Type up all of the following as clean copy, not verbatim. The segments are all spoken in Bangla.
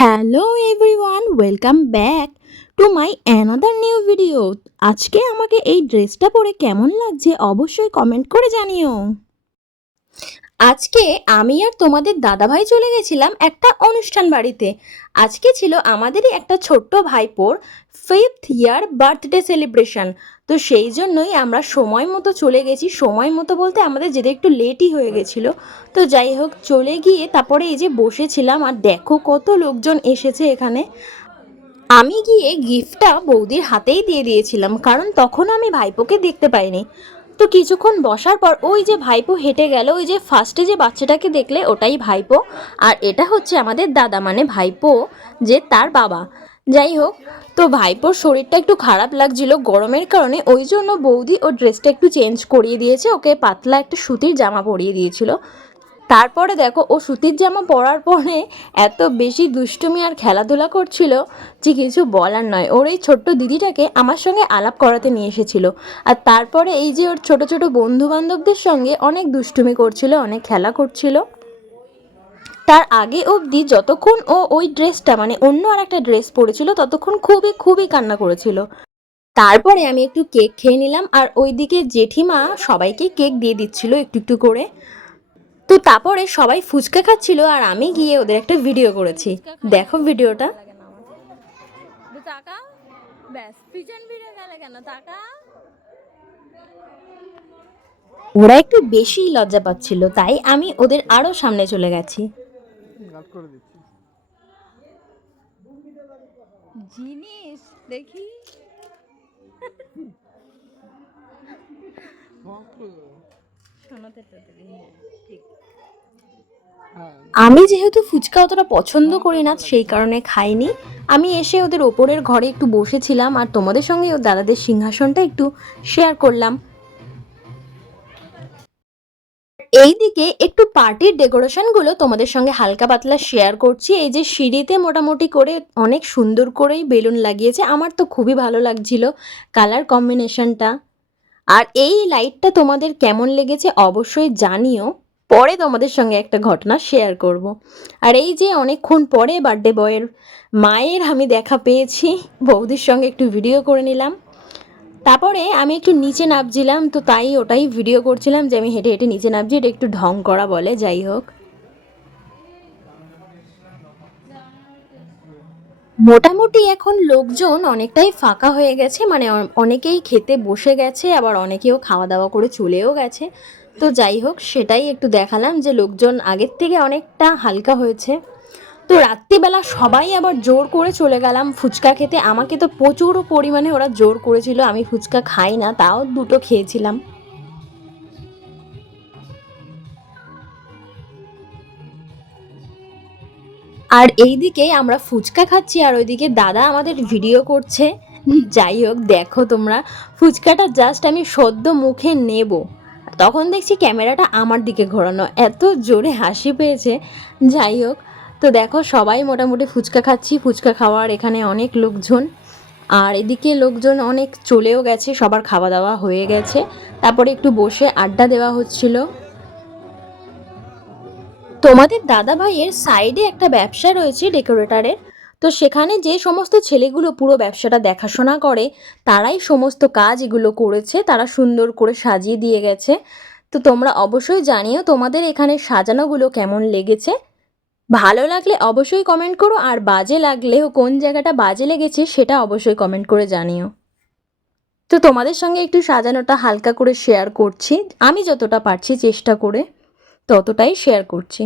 Hello everyone, welcome back to my another new video. আজকে আমাকে এই ড্রেসটা পরে কেমন লাগছে অবশ্যই কমেন্ট করে জানিও। আজকে আমি আর তোমাদের দাদাভাই চলে গেছিলাম একটা অনুষ্ঠান বাড়িতে। আজকে ছিল আমাদেরই একটা ছোট্ট ভাইপোর 5th ইয়ার বার্থডে সেলিব্রেশন। তো সেই জন্যই আমরা সময় মতো চলে গেছি। সময় মতো বলতে আমাদের যেতে একটু লেটই হয়ে গেছিলো। তো যাই হোক, চলে গিয়ে তারপরে এই যে বসেছিলাম, আর দেখো কত লোকজন এসেছে এখানে। আমি গিয়ে গিফটটা বৌদির হাতেই দিয়ে দিয়েছিলাম, কারণ তখন আমি ভাইপোকে দেখতে পাইনি। তো কিছুক্ষণ বসার পর ওই যে ভাইপো হেঁটে গেল, ওই যে ফার্স্টে যে বাচ্চাটাকে দেখলে ওটাই ভাইপো, আর এটা হচ্ছে আমাদের দাদা, মানে ভাইপো যে তার বাবা। যাই হোক, তো ভাইপোর শরীরটা একটু খারাপ লাগছিল গরমের কারণে, ওই জন্য বৌদি ওর ড্রেসটা একটু চেঞ্জ করিয়ে দিয়েছে, ওকে পাতলা একটা সুতির জামা পরিয়ে দিয়েছিল। তারপরে দেখো, ও সুতির জামা পরার পরে এত বেশি দুষ্টুমি আর খেলাধুলা করছিল যে কিছু বলার নয়। ওর এই ছোট্ট দিদিটাকে আমার সঙ্গে আলাপ করাতে নিয়ে এসেছিল, আর তারপরে এই যে ওর ছোট ছোট বন্ধু বান্ধবদের সঙ্গে অনেক দুষ্টুমি করছিল, অনেক খেলা করছিল। তার আগে অবধি যতক্ষণ ও ওই ড্রেসটা মানে অন্য আর একটা ড্রেস পরেছিল ততক্ষণ খুবই খুবই কান্না করেছিল। তারপরে আমি একটু কেক খেয়ে নিলাম, আর ওইদিকে জেঠিমা সবাইকে কেক দিয়ে দিচ্ছিল একটু একটু করে। তো তারপরে সবাই ফুচকা খাচ্ছিল, আর আমি গিয়ে ওদের একটা ভিডিও করেছি। দেখো ভিডিওটা। ওরা একটু বেশি লজ্জা পাচ্ছিল, তাই আমি ওদের আরো সামনে চলে গেছি। জিনিস দেখি শোনাতে তো ঠিক। আমি যেহেতু ফুচকা অতটা পছন্দ করি না, সেই কারণে খাইনি। আমি এসে ওদের ওপরের ঘরে একটু বসেছিলাম, আর তোমাদের সঙ্গে ওর দাদাদের সিংহাসনটা একটু শেয়ার করলাম। এইদিকে একটু পার্টির ডেকোরেশনগুলো তোমাদের সঙ্গে হালকা পাতলা শেয়ার করছি। এই যে সিঁড়িতে মোটামুটি করে অনেক সুন্দর করেই বেলুন লাগিয়েছে, আমার তো খুবই ভালো লাগছিল কালার কম্বিনেশনটা। আর এই লাইটটা তোমাদের কেমন লেগেছে অবশ্যই জানিও। পরে তোমাদের সঙ্গে একটা ঘটনা শেয়ার করব। আর এই যে অনেকক্ষণ পরে বার্থডে বয়ের মায়ের আমি দেখা পেয়েছি, বৌদির সঙ্গে একটু ভিডিও করে নিলাম। তারপরে আমি একটু নিচে নামছিলাম, তো তাই ওটাই ভিডিও করছিলাম যে আমি হেঁটে হেঁটে নিচে নামছি। এটা একটু ঢং করা বলে, যাই হোক। মোটামুটি এখন লোকজন অনেকটাই ফাঁকা হয়ে গেছে, মানে অনেকেই খেতে বসে গেছে, আবার অনেকেও খাওয়া দাওয়া করে চলেও গেছে। তো যাই হোক, সেটাই একটু দেখালাম যে লোকজন আগের থেকে অনেকটা হালকা হয়েছে। তো রাত্রিবেলা সবাই আবার জোর করে চলে গেলাম ফুচকা খেতে। আমাকে তো প্রচুর পরিমাণে ওরা জোর করেছিল, আমি ফুচকা খাই না, তাও দুটো খেয়েছিলাম। আর এইদিকে আমরা ফুচকা খাচ্ছি, আর ওইদিকে দাদা আমাদের ভিডিও করছে। যাই হোক, দেখো তোমরা, ফুচকাটা জাস্ট আমি সদ্য মুখে নেব, তখন দেখছি ক্যামেরাটা আমার দিকে ঘোরানো, এত জোরে হাসি পেয়েছে। যাই হোক, তো দেখো সবাই মোটামুটি ফুচকা খাচ্ছি। ফুচকা খাওয়ার এখানে অনেক লোকজন, আর এদিকে লোকজন অনেক চলেও গেছে, সবার খাওয়া দাওয়া হয়ে গেছে। তারপরে একটু বসে আড্ডা দেওয়া হচ্ছিল। তোমাদের দাদা ভাইয়ের সাইডে একটা ব্যবসা রয়েছে ডেকোরেটরের। তো সেখানে যে সমস্ত ছেলেগুলো পুরো ব্যবসাটা দেখাশোনা করে, তারাই সমস্ত কাজ এগুলো করেছে, তারা সুন্দর করে সাজিয়ে দিয়ে গেছে। তো তোমরা অবশ্যই জানিও তোমাদের এখানে সাজানোগুলো কেমন লেগেছে। ভালো লাগলে অবশ্যই কমেন্ট করো, আর বাজে লাগলেও কোন জায়গাটা বাজে লেগেছে সেটা অবশ্যই কমেন্ট করে জানিও। তো তোমাদের সঙ্গে একটু সাজানোটা হালকা করে শেয়ার করছি, আমি যতটা পারছি চেষ্টা করে ততটাই শেয়ার করছি।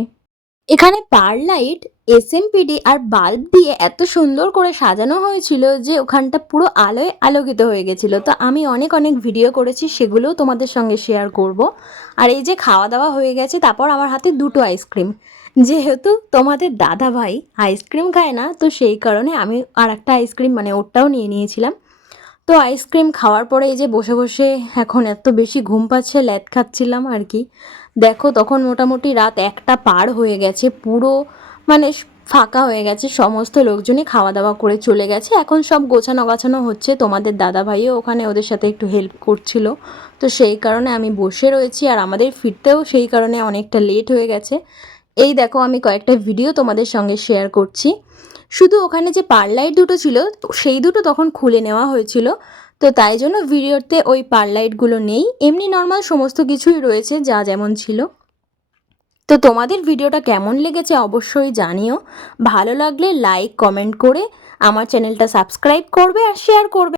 এখানে পার লাইট, এসএমপিডি আর বাল্ব দিয়ে এত সুন্দর করে সাজানো হয়েছিল যে ওখানটা পুরো আলোয় আলোকিত হয়ে গেছিলো। তো আমি অনেক অনেক ভিডিও করেছি, সেগুলোও তোমাদের সঙ্গে শেয়ার করব। আর এই যে খাওয়া দাওয়া হয়ে গেছে, তারপর আমার হাতে দুটো আইসক্রিম। যেহেতু তোমাদের দাদা ভাই আইসক্রিম খায় না, তো সেই কারণে আমি আর একটা আইসক্রিম মানে ওরটাও নিয়ে নিয়েছিলাম। তো আইসক্রিম খাওয়ার পরে এই যে বসে বসে এখন এত বেশি ঘুম পাচ্ছে, ল্যাদ খাচ্ছিলাম আর কি। দেখো তখন মোটামুটি রাত 1টা পার হয়ে গেছে, পুরো মানে ফাঁকা হয়ে গেছে, সমস্ত লোকজনই খাওয়া দাওয়া করে চলে গেছে। এখন সব গোছানো গাছানো হচ্ছে, তোমাদের দাদা ভাইও ওখানে ওদের সাথে একটু হেল্প করছিল। তো সেই কারণে আমি বসে রয়েছি, আর আমাদের ফিরতেও সেই কারণে অনেকটা লেট হয়ে গেছে। এই দেখো, আমি কয়েকটা ভিডিও তোমাদের সঙ্গে শেয়ার করছি। শুধু ওখানে যে পার লাইট দুটো ছিল সেই দুটো তখন খুলে নেওয়া হয়েছিল, তো তাই জন্য ভিডিওতে ওই পার লাইটগুলো নেই, এমনি নর্মাল সমস্ত কিছুই রয়েছে যা যেমন ছিল। তো তোমাদের ভিডিওটা কেমন লেগেছে অবশ্যই জানিও, ভালো লাগলে লাইক কমেন্ট করে আমার চ্যানেলটা সাবস্ক্রাইব করবে আর শেয়ার করবে।